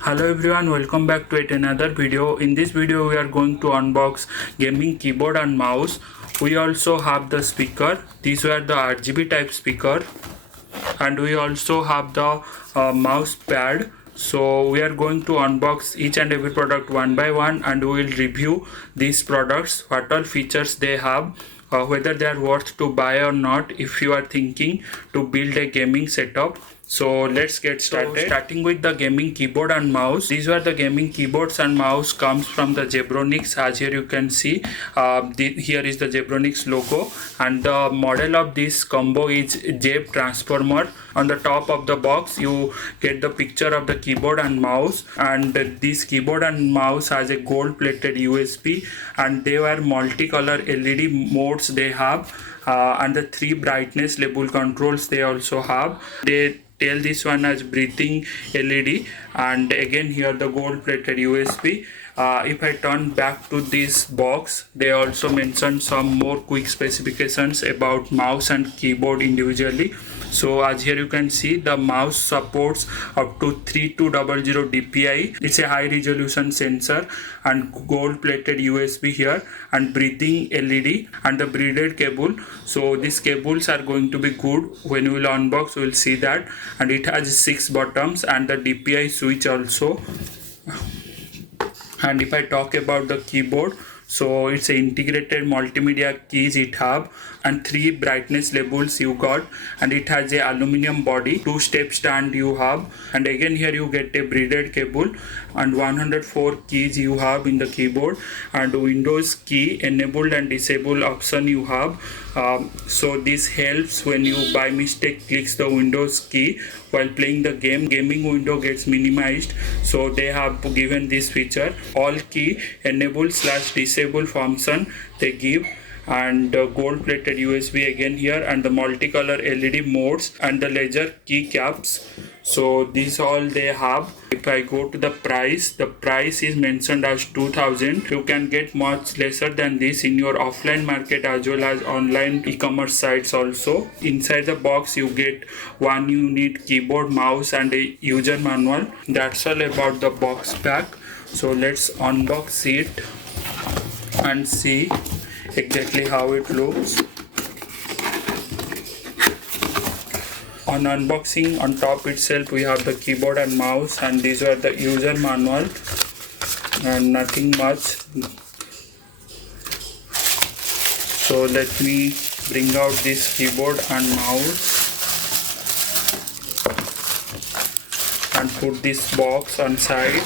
Hello everyone, welcome back to yet another video. In this video we are going to unbox gaming keyboard and mouse. We also have the speaker. These were the RGB type speaker, and we also have the mouse pad. So we are going to unbox each and every product one by one, and we will review these products, what all features they have, whether they are worth to buy or not if you are thinking to build a gaming setup. So let's get started. Starting with the gaming keyboard and mouse. These were the gaming keyboards and mouse, comes from the Zebronics. As here you can see, here is the Zebronics logo, and the model of this combo is Zeb Transformer. On the top of the box you get the picture of the keyboard and mouse, and this keyboard and mouse has a gold plated USB, and they were multicolor LED modes they have, and the 3 brightness level controls they also have. They tell this one as breathing LED, and again here the gold plated USB. If I turn back to this box, they also mentioned some more quick specifications about mouse and keyboard individually. So as here you can see, the mouse supports up to 3200 dpi. It's a high resolution sensor, and gold plated USB here, and breathing LED, and the braided cable. So these cables are going to be good. When we will unbox, we will see that. And it has 6 buttons and the DPI switch also. And if I talk about the keyboard, so it's an integrated multimedia keys it have, and 3 brightness levels you got, and it has a aluminum body, 2-step stand you have, and again here you get a braided cable, and 104 keys you have in the keyboard, and Windows key enabled and disabled option you have. So this helps when you by mistake clicks the Windows key while playing the game, gaming window gets minimized. So they have given this feature. All key enable / disable function they give, and gold plated USB again here, and the multicolor LED modes, and the laser key caps. So these all they have. If I go to the price is mentioned as 2000. You can get much lesser than this in your offline market as well as online e-commerce sites also. Inside the box you get one unit keyboard, mouse, and a user manual. That's all about the box pack. So let's unbox it and see exactly how it looks. On unboxing, on top itself we have the keyboard and mouse, and these were the user manual, and nothing much. So let me bring out this keyboard and mouse and put this box on side.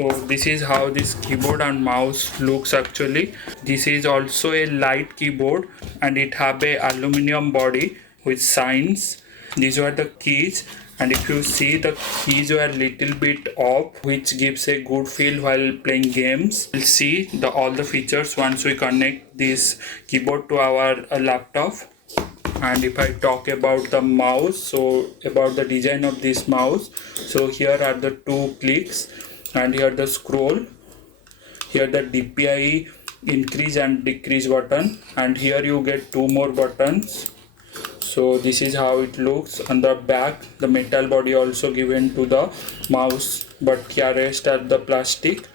So this is how this keyboard and mouse looks actually. This is also a light keyboard, and it have a aluminum body with signs. These were the keys, and if you see, the keys were little bit off, which gives a good feel while playing games. We'll see all the features once we connect this keyboard to our laptop. And if I talk about the mouse, so about the design of this mouse, so here are the 2 clicks, and here the scroll, here the DPI increase and decrease button, and here you get 2 more buttons. So this is how it looks. On the back, the metal body also given to the mouse, but here rest are the plastic,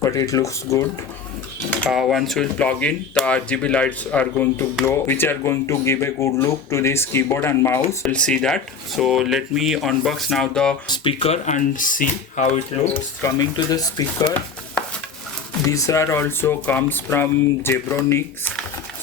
but it looks good. Once we plug in, the RGB lights are going to glow, which are going to give a good look to this keyboard and mouse. We'll see that. So let me unbox now the speaker and see how it looks. Coming to the speaker, these are also comes from Zebronics.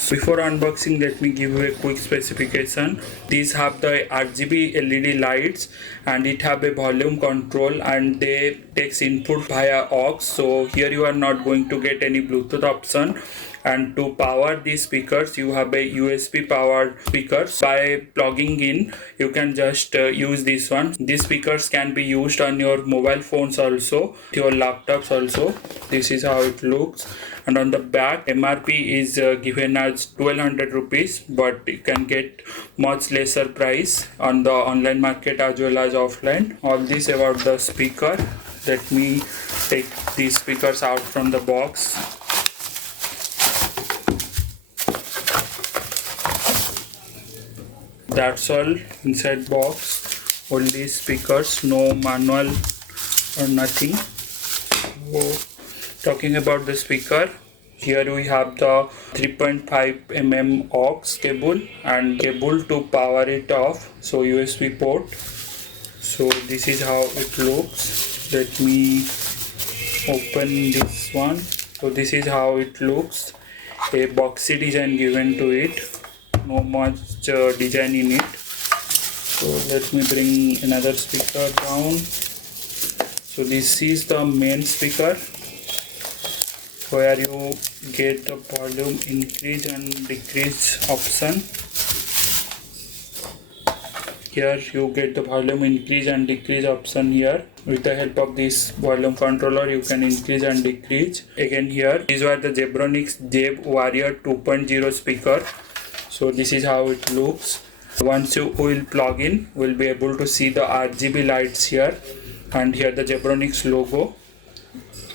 Before unboxing, let me give you a quick specification. These have the RGB LED lights, and it have a volume control, and they takes input via aux. So here you are not going to get any Bluetooth option. And to power these speakers, you have a USB powered speakers. By plugging in, you can just use this one. These speakers can be used on your mobile phones also, your laptops also. This is how it looks. And on the back, MRP is given as 1200 rupees, but you can get much lesser price on the online market as well as offline. All this about the speaker. Let me take these speakers out from the box. that's all inside box. Only speakers, no manual or nothing. So, talking about the speaker, here we have the 3.5 mm aux cable and cable to power it off, so USB port. So this is how it looks. Let me open this one. So this is how it looks. A boxy design given to it, no much design in it. So let me bring another speaker down. So this is the main speaker where you get the volume increase and decrease option. Here you get the volume increase and decrease option here. With the help of this volume controller you can increase and decrease. Again here, these are the Zebronics Zeb Warrior 2.0 speaker. So this is how it looks. Once you will plug in, we'll be able to see the RGB lights here, and here the Zebronics logo.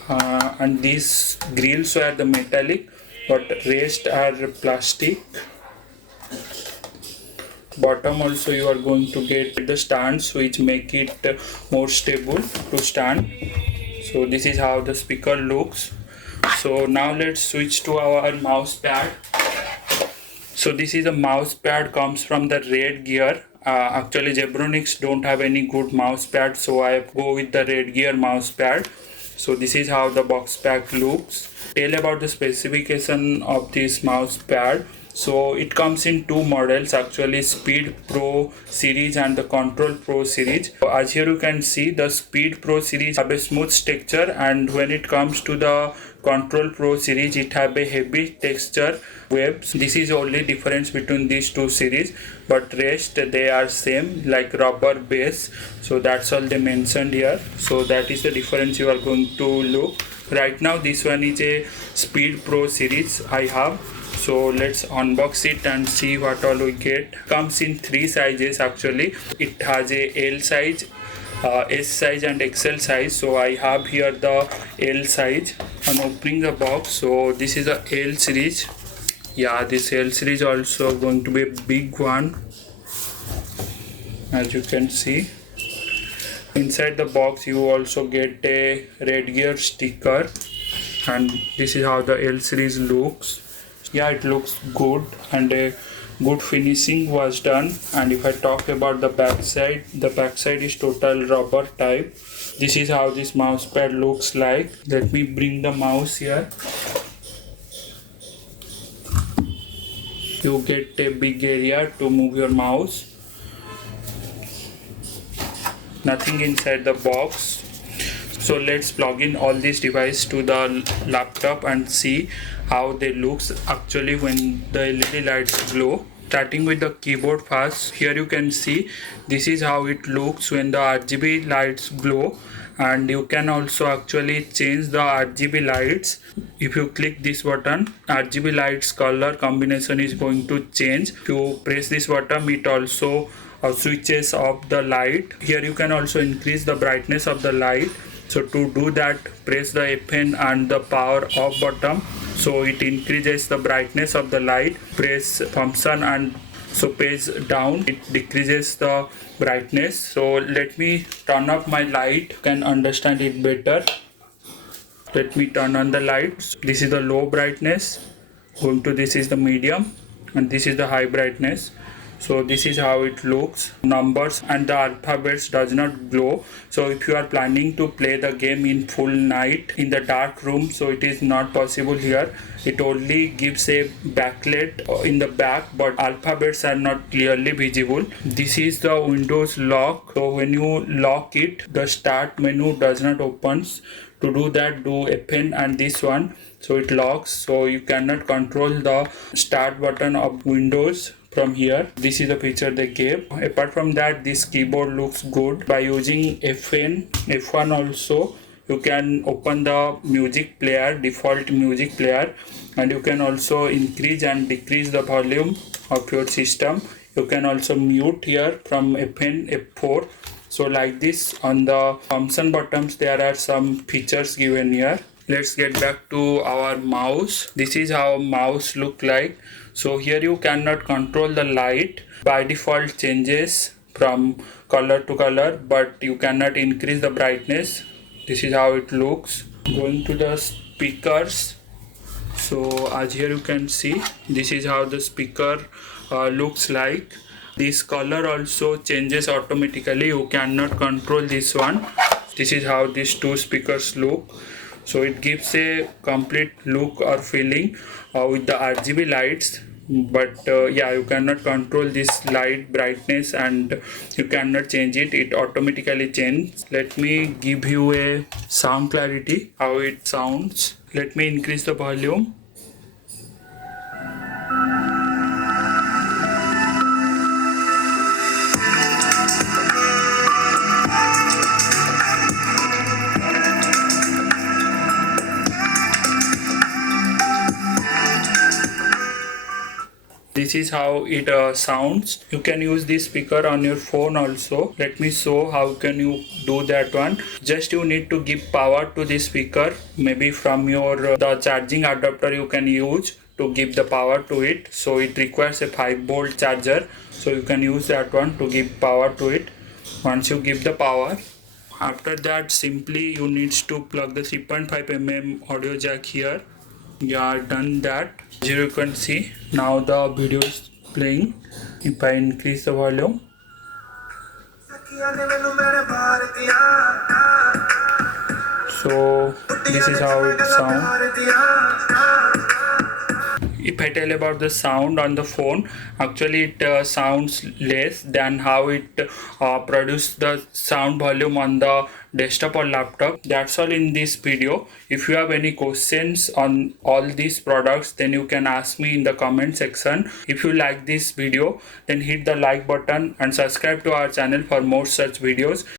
And these grills are the metallic, but rest are plastic. Bottom also you are going to get the stands which make it more stable to stand. So this is how the speaker looks. So now let's switch to our mouse pad. So this is a mouse pad, comes from the RedGear. Actually Zebronics don't have any good mouse pad, so I go with the RedGear mouse pad. So this is how the box pack looks. Tell about the specification of this mouse pad. So it comes in two models actually, Speed Pro series and the Control Pro series. As here you can see, the Speed Pro series have a smooth texture, and when it comes to the Control Pro series it have a heavy texture waves. This is only difference between these two series, but rest they are same, like rubber base. So that's all they mentioned here. So that is the difference you are going to look. Right now this one is a Speed Pro series I have. So let's unbox it and see what all we get. Comes in three sizes actually. It has a L size, S size and XL size. So I have here the L size. On opening the box, so this is a L series. Yeah, this L series also going to be a big one, as you can see. Inside the box you also get a RedGear sticker, and this is how the L series looks. Yeah, it looks good, and a good finishing was done. And if I talk about the backside is total rubber type. This is how this mouse pad looks like. Let me bring the mouse here. You get a big area to move your mouse. Nothing inside the box. So let's plug in all these devices to the laptop and see how they looks actually when the LED lights glow. Starting with the keyboard first, here you can see this is how it looks when the RGB lights glow, and you can also actually change the RGB lights. If you click this button, RGB lights color combination is going to change. If you press this button, it also switches off the light. Here you can also increase the brightness of the light. So to do that, press the FN and the power off button. So it increases the brightness of the light. Press function and so page down, it decreases the brightness. So let me turn up my light, you can understand it better. Let me turn on the lights. This is the low brightness, going to this is the medium, and this is the high brightness. So this is how it looks. Numbers and the alphabets does not glow. So if you are planning to play the game in full night in the dark room, so it is not possible here. It only gives a backlight in the back, but alphabets are not clearly visible. This is the Windows lock. So when you lock it, the start menu does not opens. To do that, do FN and this one. So it locks. So you cannot control the start button of Windows from here. This is the feature they gave. Apart from that, this keyboard looks good. By using F1 also, you can open the music player, default music player, and you can also increase and decrease the volume of your system. You can also mute here from FN, F4. So like this, on the function buttons there are some features given here. Let's get back to our mouse. This is how mouse look like. So here you cannot control the light. By default changes from color to color, but you cannot increase the brightness. This is how it looks. Going to the speakers. So as here you can see, this is how the speaker looks like. This color also changes automatically. You cannot control this one. This is how these two speakers look. So it gives a complete look or feeling with the RGB lights, but yeah, you cannot control this light brightness and you cannot change it. It automatically changes. Let me give you a sound clarity, how it sounds. Let me increase the volume. This is how it sounds. You can use this speaker on your phone also. Let me show how can you do that one. Just you need to give power to this speaker. Maybe from your the charging adapter you can use to give the power to it. So it requires a 5-volt charger. So you can use that one to give power to it. Once you give the power, after that simply you need to plug the 3.5 mm audio jack here. Yeah, done that. As you can see, now the video is playing. If I increase the volume, so this is how it sounds. If I tell about the sound on the phone, actually it sounds less than how it produces the sound volume on the desktop or laptop. That's all in this video. If you have any questions on all these products, then you can ask me in the comment section. If you like this video, then hit the like button and subscribe to our channel for more such videos.